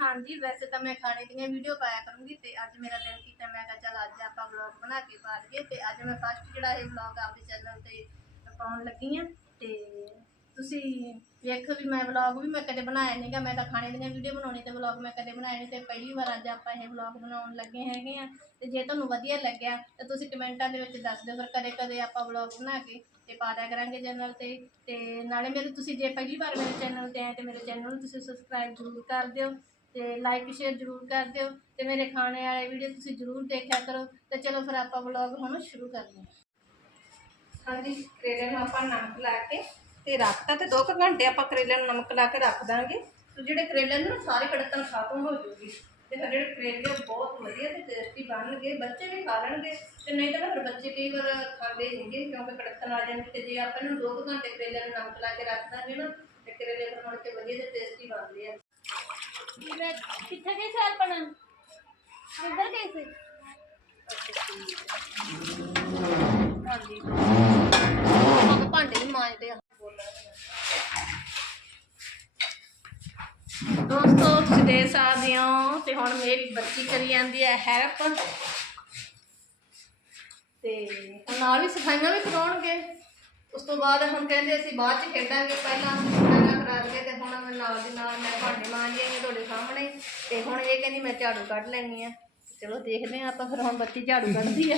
ਹਾਂਜੀ, ਵੈਸੇ ਤਾਂ ਮੈਂ ਖਾਣੇ ਦੀਆਂ ਵੀਡੀਓ ਪਾਇਆ ਕਰੂੰਗੀ ਤੇ ਅੱਜ ਮੇਰਾ ਦਿਲ ਕੀਤਾ, ਮੈਂ ਕਿਹਾ ਚੱਲ ਅੱਜ ਆਪਾਂ ਵਲੌਗ ਬਣਾ ਕੇ ਪਾ ਲਈਏ ਤੇ ਅੱਜ ਮੈਂ ਫਸਟ ਜਿਹੜਾ ਇਹ ਵਲੌਗ ਆਪਦੇ ਚੈਨਲ ਤੇ ਪਾਉਣ ਲੱਗੀ ਆ ਤੇ ਤੁਸੀਂ ਵੇਖੋ ਵੀ ਮੈਂ ਵਲੌਗ ਵੀ ਮੈਂ ਕਦੇ ਬਣਾਇਆ ਨਹੀਂਗਾ ਮੈਂ ਤਾਂ ਖਾਣੇ ਦੀਆਂ ਵੀਡੀਓ ਬਣਾਉਣੀ ਤੇ ਵਲੌਗ ਮੈਂ ਕਦੇ ਬਣਾਇਆ ਨਹੀਂ ਤੇ ਪਹਿਲੀ ਵਾਰ ਅੱਜ ਆਪਾਂ ਇਹ ਵਲੌਗ ਬਣਾਉਣ ਲੱਗੇ ਹੈਗੇ ਆ ਤੇ ਜੇ ਤੁਹਾਨੂੰ ਵਧੀਆ ਲੱਗਿਆ ਤਾਂ ਤੁਸੀਂ ਕਮੈਂਟਾਂ ਦੇ ਵਿੱਚ ਦੱਸ ਦਿਓ, ਫਿਰ ਕਦੇ ਕਦੇ ਆਪਾਂ ਵਲੌਗ ਬਣਾ ਕੇ ਤੇ ਪਾ ਦਿਆ ਕਰਾਂਗੇ ਚੈਨਲ ਤੇ ਤੇ ਨਾਲੇ ਮੇਰੇ ਤੁਸੀਂ ਜੇ ਪਹਿਲੀ ਵਾਰ ਮੇਰੇ ਚੈਨਲ ਤੇ ਆਏ ਤੇ ਮੇਰੇ ਚੈਨਲ ਨੂੰ ਤੁਸੀਂ ਸਬਸਕ੍ਰਾਈਬ ਜ਼ਰੂਰ ਕਰ ਦਿਓ। ਤੇ ਲਾਈਕ ਸ਼ੇਅਰ ਜ਼ਰੂਰ ਕਰ ਦਿਓ ਤੇ ਮੇਰੇ ਖਾਣੇ ਵਾਲੇ ਵੀਡੀਓ ਤੁਸੀਂ ਜ਼ਰੂਰ ਦੇਖਿਆ ਕਰੋ ਤੇ ਚਲੋ ਫਿਰ ਆਪਾਂ ਵਲੌਗ ਹੁਣ ਸ਼ੁਰੂ ਕਰਦੇ ਹਾਂ। ਹਾਂਜੀ, ਕਰੇਲੇ ਨੂੰ ਆਪਾਂ ਨਮਕ ਲਾ ਕੇ ਤੇ ਰੱਖਤਾ ਤੇ 2 ਘੰਟੇ ਆਪਾਂ ਕਰੇਲੇ ਨੂੰ ਨਮਕ ਲਾ ਕੇ ਰੱਖ ਦਾਂਗੇ। ਤੇ ਜਿਹੜੇ ਕਰੇਲੇ ਨੇ ਨਾ ਸਾਰੇ ਕੜਤਨ ਖਤਮ ਹੋ ਜੂਗੀ ਤੇ ਫਿਰ ਜਿਹੜੇ ਕਰੇਲੇ ਬਹੁਤ ਵਧੀਆ ਤੇ ਟੇਸਟੀ ਬਣਨਗੇ, ਬੱਚੇ ਵੀ ਖਾ ਲੈਣਗੇ ਤੇ ਨਹੀਂ ਤਾਂ ਫਿਰ ਬੱਚੇ ਕਈ ਵਾਰ ਖਾਂਦੇ ਨਹੀਂਗੇ ਕਿਉਂਕਿ ਕੜਤਨ ਆ ਜਾਂਦੀ ਤੇ ਜੇ ਆਪਾਂ ਇਹਨੂੰ 2 ਘੰਟੇ ਕਰੇਲੇ ਨੂੰ ਨਮਕ ਲਾ ਕੇ ਰੱਖ ਦਾਂਗੇ ਨਾ, ਤੇ ਕਰੇਲੇ ਬਣਾਉਣ ਕੇ ਵਧੀਆ ਤੇ ਟੇਸਟੀ ਬਣਦੇ ਆ। ਦੋਸਤੋ ਤੁਸੀਂ ਦੇ ਸਕਦੇ ਹੋ ਤੇ ਹੁਣ ਮੇਰੀ ਬੱਚੀ ਕਰੀ ਜਾਂਦੀ ਹੈ ਹੈਲਪ। ਤੇ ਨਾਲ ਹੀ ਸਫਾਈਆਂ ਵੀ ਕਰਾਉਣਗੇ। ਉਸ ਤੋਂ ਬਾਅਦ ਹੁਣ ਕਹਿੰਦੇ ਅਸੀਂ ਬਾਅਦ ਚ ਖੇਡਾਂਗੇ ਪਹਿਲਾਂ ਕਰਾ ਦਈਏ ਤੇ ਹੁਣ ਮੈਂ ਨਾਲ ਦੀ ਨਾਲ ਮੈਂ ਭਾਂਡੇ ਮਾਂਜੇਂਗੇ ਤੁਹਾਡੇ ਸਾਹਮਣੇ ਤੇ ਹੁਣ ਇਹ ਕਹਿੰਦੀ ਮੈਂ ਝਾੜੂ ਕੱਢ ਲੈਣੀ ਆ ਚਲੋ ਦੇਖਦੇ ਆ ਆਪਾਂ ਫਿਰ ਹੁਣ ਬੱਚੀ ਝਾੜੂ ਕੱਢਦੀ ਆ।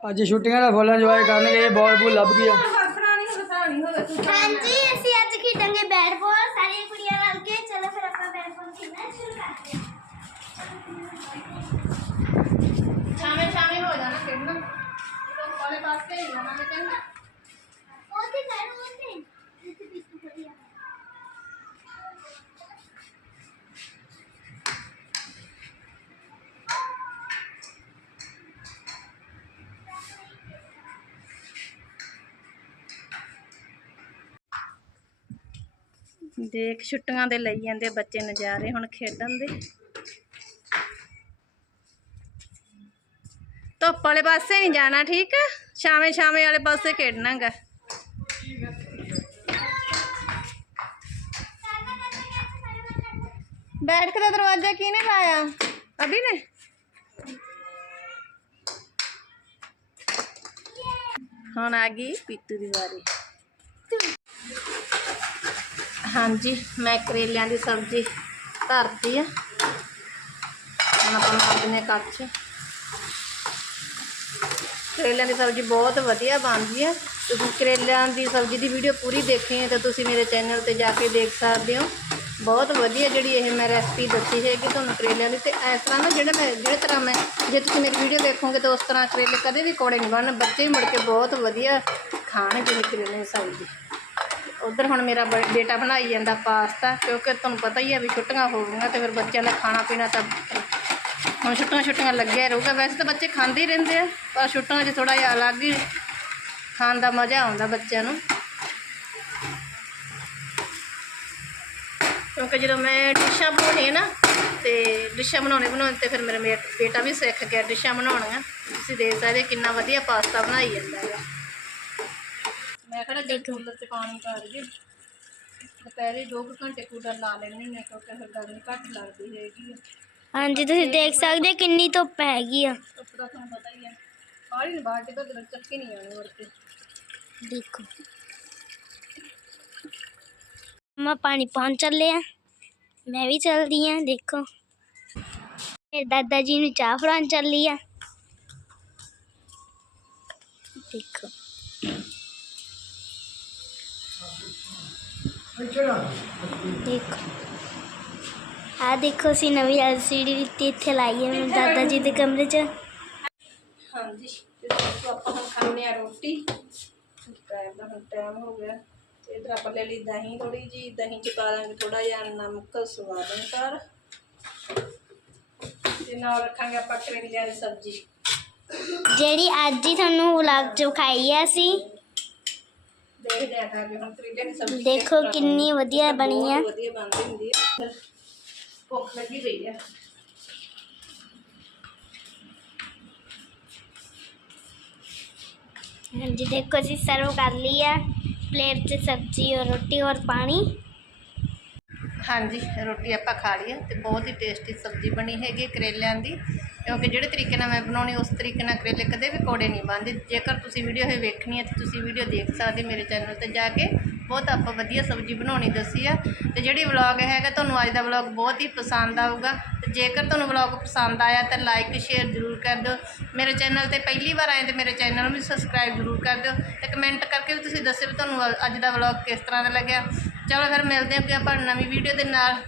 ਅੱਜ ਛੁੱਟੀਆਂ ਦਾ ਫੁੱਲ ਇੰਜੋਏ ਕਰਨਗੇ, ਇਹ ਬਾਲ ਲੱਭ ਗਿਆ ਹੱਸਣਾ ਨਹੀਂ ਹੱਸਣਾ ਨਹੀਂ ਹੋਵੇ ਤੂੰ ਹਾਂਜੀ ਅਸੀਂ ਅੱਜ ਖੇਡਾਂਗੇ ਬੈਟ ਬਾਲ ਸਾਰੀਆਂ ਕੁੜੀਆਂ ਰਲ ਕੇ ਚਲੋ ਫਿਰ ਆਪਾਂ ਬੈਟ ਬਾਲ ਖੇਡਣਾ ਸ਼ੁਰੂ ਕਰਦੇ ਹਾਂ ਸ਼ਾਮੇ ਸ਼ਾਮੇ ਹੋ ਜਾਣਾ ਖੇਡਣਾ ਤੋਂ ਵਾਲੇ ਪਾਸੇ ਹੀ ਜਾਣਾ ਦੇਖ, ਛੁੱਟੀਆਂ ਦੇ ਲਈ ਜਾਂਦੇ ਬੱਚੇ ਨਜ਼ਾਰੇ ਹੁਣ ਖੇਡਣ ਦੇ। ਧੁੱਪ ਵਾਲੇ ਪਾਸੇ ਨਹੀਂ ਜਾਣਾ, ਠੀਕ ਹੈ ਸ਼ਾਮੇ ਸ਼ਾਮੇ ਵਾਲੇ ਪਾਸੇ ਖੇਡਣਾਗਾ ਬੈਠ ਕੇ ਦਾ ਦਰਵਾਜ਼ਾ ਕਿਹਨੇ ਲਾਇਆ? ਅਭੀ ਨੇ? ਹੁਣ ਆ ਗਈ ਪੀਤੂ ਦੀ ਵਾਰੀ। ਹਾਂਜੀ, ਮੈਂ ਕਰੇਲਿਆਂ ਦੀ ਸਬਜ਼ੀ ਧਰਤੀ ਆ। ਹੁਣ ਆਪਾਂ ਮਾਰਦੇ ਨੇ ਕੱਚ। ਕਰੇਲਿਆਂ ਦੀ ਸਬਜ਼ੀ ਬਹੁਤ ਵਧੀਆ ਬਣਦੀ ਆ। ਤੁਸੀਂ ਕਰੇਲਿਆਂ ਦੀ ਸਬਜ਼ੀ ਦੀ ਵੀਡੀਓ ਪੂਰੀ ਦੇਖੀ ਹੈ ਤਾਂ ਤੁਸੀਂ ਮੇਰੇ ਚੈਨਲ ਤੇ ਜਾ ਕੇ ਦੇਖ ਸਕਦੇ ਹੋ। ਬਹੁਤ ਵਧੀਆ ਜਿਹੜੀ ਇਹ ਮੈਂ ਰੈਸਪੀ ਦੱਸੀ ਹੈ ਕਿ ਤੁਹਾਨੂੰ ਕਰੇਲਿਆਂ ਦੀ ਤੇ ਇਸ ਤਰ੍ਹਾਂ ਨਾ ਜਿਹੜਾ ਮੈਂ ਜਿਹੜੇ ਤਰ੍ਹਾਂ ਮੈਂ ਜੇ ਤੁਸੀਂ ਮੇਰੀ ਵੀਡੀਓ ਦੇਖੋਗੇ ਤਾਂ ਉਸ ਤਰ੍ਹਾਂ ਕਰੇਲੇ ਕਦੇ ਵੀ ਕੋੜੇ ਨਹੀਂ ਬਣਨ, ਬੱਚੇ ਵੀ ਮੁੜ ਕੇ ਬਹੁਤ ਵਧੀਆ ਖਾਣਗੇ ਇਹ ਕਰੇਲਿਆਂ ਦੀ ਸਬਜ਼ੀ। ਉਧਰ ਹੁਣ ਮੇਰਾ ਬੇਟਾ ਬਣਾਈ ਜਾਂਦਾ ਪਾਸਤਾ, ਕਿਉਂਕਿ ਤੁਹਾਨੂੰ ਪਤਾ ਹੀ ਹੈ ਵੀ ਛੁੱਟੀਆਂ ਹੋ ਗਈਆਂ ਤੇ ਫਿਰ ਬੱਚਿਆਂ ਦਾ ਖਾਣਾ ਪੀਣਾ ਤਾਂ ਹੁਣ ਛੁੱਟੀਆਂ ਛੁੱਟੀਆਂ ਲੱਗਿਆ ਰਹੂਗਾ। ਵੈਸੇ ਤਾਂ ਬੱਚੇ ਖਾਂਦੇ ਹੀ ਰਹਿੰਦੇ ਆ, ਪਰ ਛੁੱਟੀਆਂ 'ਚ ਥੋੜਾ ਜਿਹਾ ਅਲੱਗ ਹੀ ਖਾਣ ਦਾ ਮਜ਼ਾ ਆਉਂਦਾ ਬੱਚਿਆਂ ਨੂੰ। ਕਿਉਂਕਿ ਜਦੋਂ ਮੈਂ ਡਿਸ਼ਾਂ ਬਣਾਉਣੀਆਂ ਨਾ ਤੇ ਡਿਸ਼ਾਂ ਬਣਾਉਣੇ ਬਣਾਉਣੇ ਤੇ ਫਿਰ ਮੇਰਾ ਬੇਟਾ ਵੀ ਸਿੱਖ ਗਿਆ ਡਿਸ਼ਾਂ ਬਣਾਉਣੀਆਂ। ਤੁਸੀਂ ਦੇਖ ਸਕਦੇ ਕਿੰਨਾ ਵਧੀਆ ਪਾਸਤਾ ਬਣਾਈ ਜਾਂਦਾ ਹੈ ਮੈਂ ਕਿਹੜਾ ਜੇ ਕੂਲਰ 'ਚ ਪਾਣੀ ਪਾ ਲਈਏ ਦੁਪਹਿਰੇ 2 ਘੰਟੇ ਕੂਲਰ ਲਾ ਲੈਣੇ ਨੇ ਕਿਉਂਕਿ ਫਿਰ ਗਰਮੀ ਘੱਟ ਲੱਗਦੀ ਹੈਗੀ ਆ। ਹਾਂਜੀ ਤੁਸੀਂ ਦੇਖ ਸਕਦੇ ਕਿੰਨੀ ਧੁੱਪ ਹੈਗੀ ਆ। ਧੁੱਪ ਦਾ ਤੁਹਾਨੂੰ ਪਤਾ ਹੀ ਹੈ ਬਾਹਰ ਹੀ ਬਾਹਰ ਤੋਂ ਦਿਨ ਚੱਕੇ ਨਹੀਂ ਆਉਣੇ ਮੁੜ ਕੇ। ਦੇਖੋ। ਮੈਂ ਪਾਣੀ ਪਾਉਣ ਚੱਲੇ ਆ। ਮੈਂ ਵੀ ਚੱਲਦੀ ਆ ਦੇਖੋ। ਮੇਰੇ ਦਾਦਾ ਜੀ ਨੂੰ ਚਾਹ ਫੜਾਉਣ ਚੱਲੀ ਆ। ਦੇਖੋ। ਦੇਖੋ। ਆ ਦੇਖੋ ਸੀ ਨਵੀਂ ਐਲਸੀਡੀ ਵੀ ਇੱਥੇ ਲਾਈ ਹੈ। ਮੇਰੇ ਦਾਦਾ ਜੀ ਦੇ ਕਮਰੇ 'ਚ। ਹਾਂਜੀ ਤੇ ਦੋਸਤੋ ਆਪਾਂ ਹੁਣ ਖਾਣੇ ਆ ਰੋਟੀ। ਦੁਪਹਿਰ ਦਾ ਹੁਣ ਟਾਈਮ ਹੋ ਗਿਆ। ਤੇ ਇਧਰ ਆਪਾਂ ਲੈ ਲਈ ਦਹੀਂ ਥੋੜੀ ਜੀ ਦਹੀਂ ਚ ਪਾ ਦਾਂਗੇ ਥੋੜਾ ਜਿਹਾ ਨਮਕ ਸਵਾਦ ਅਨੁਸਾਰ। ਤੇ ਨਾਲ ਰੱਖਾਂਗੇ ਆਪਾਂ ਕਰੇਲਿਆਂ ਦੀ ਸਬਜ਼ੀ। ਜਿਹੜੀ ਅੱਜ ਹੀ ਤੁਹਾਨੂੰ ਵਲੌਗ 'ਚ ਖਾਈ ਆ ਅਸੀਂ। ਦੇਖੋ ਕਿੰਨੀ ਵਧੀਆ ਬਣੀ ਆ। ਹਾਂਜੀ ਦੇਖੋ ਜੀ ਸਰਵ ਕਰ ਲਈ ਆ। ਪਲੇਟ 'ਚ ਸਬਜ਼ੀ ਔਰ ਰੋਟੀ ਔਰ ਪਾਣੀ। ਹਾਂਜੀ ਰੋਟੀ ਆਪਾਂ ਖਾ ਲਈ ਹੈ ਤੇ ਬਹੁਤ ਹੀ ਟੇਸਟੀ ਸਬਜ਼ੀ ਬਣੀ ਹੈਗੀ ਕਰੇਲਿਆਂ ਦੀ। ਕਿਉਂਕਿ ਜਿਹੜੇ ਤਰੀਕੇ ਨਾਲ ਮੈਂ ਬਣਾਉਣੀ, ਉਸ ਤਰੀਕੇ ਨਾਲ ਕਰੇਲੇ ਕਦੇ ਵੀ ਕੋੜੇ ਨਹੀਂ ਬਣਦੇ। ਜੇਕਰ ਤੁਸੀਂ ਵੀਡੀਓ ਇਹ ਵੇਖਣੀ ਹੈ ਤਾਂ ਤੁਸੀਂ ਵੀਡੀਓ ਦੇਖ ਸਕਦੇ ਮੇਰੇ ਚੈਨਲ ਤੇ ਜਾ ਕੇ। ਬਹੁਤ ਆਪਾਂ ਵਧੀਆ ਸਬਜ਼ੀ ਬਣਾਉਣੀ ਦੱਸੀ ਆ। ਤੇ ਜਿਹੜੀ ਵਲੌਗ ਹੈਗਾ, ਤੁਹਾਨੂੰ ਅੱਜ ਦਾ ਵਲੌਗ ਬਹੁਤ ਹੀ ਪਸੰਦ ਆਊਗਾ। ਤੇ ਜੇਕਰ ਤੁਹਾਨੂੰ ਵਲੌਗ ਪਸੰਦ ਆਇਆ ਤਾਂ ਲਾਈਕ ਸ਼ੇਅਰ ਜ਼ਰੂਰ ਕਰ ਦਿਓ। ਮੇਰੇ ਚੈਨਲ ਤੇ ਪਹਿਲੀ ਵਾਰ ਆਏ ਤਾਂ ਮੇਰੇ ਚੈਨਲ ਨੂੰ ਵੀ ਸਬਸਕ੍ਰਾਈਬ ਜ਼ਰੂਰ ਕਰ ਦਿਓ। ਤੇ ਕਮੈਂਟ ਕਰਕੇ ਵੀ ਤੁਸੀਂ ਦੱਸਿਓ ਵੀ ਤੁਹਾਨੂੰ ਅੱਜ ਦਾ ਵਲੌਗ ਕਿਸ ਤਰ੍ਹਾਂ ਦਾ ਲੱਗਿਆ। ਚਲੋ ਫਿਰ ਮਿਲਦੇ ਹਾਂ ਕਿ ਆਪਾਂ ਨਵੀਂ ਵੀਡੀਓ ਦੇ ਨਾਲ।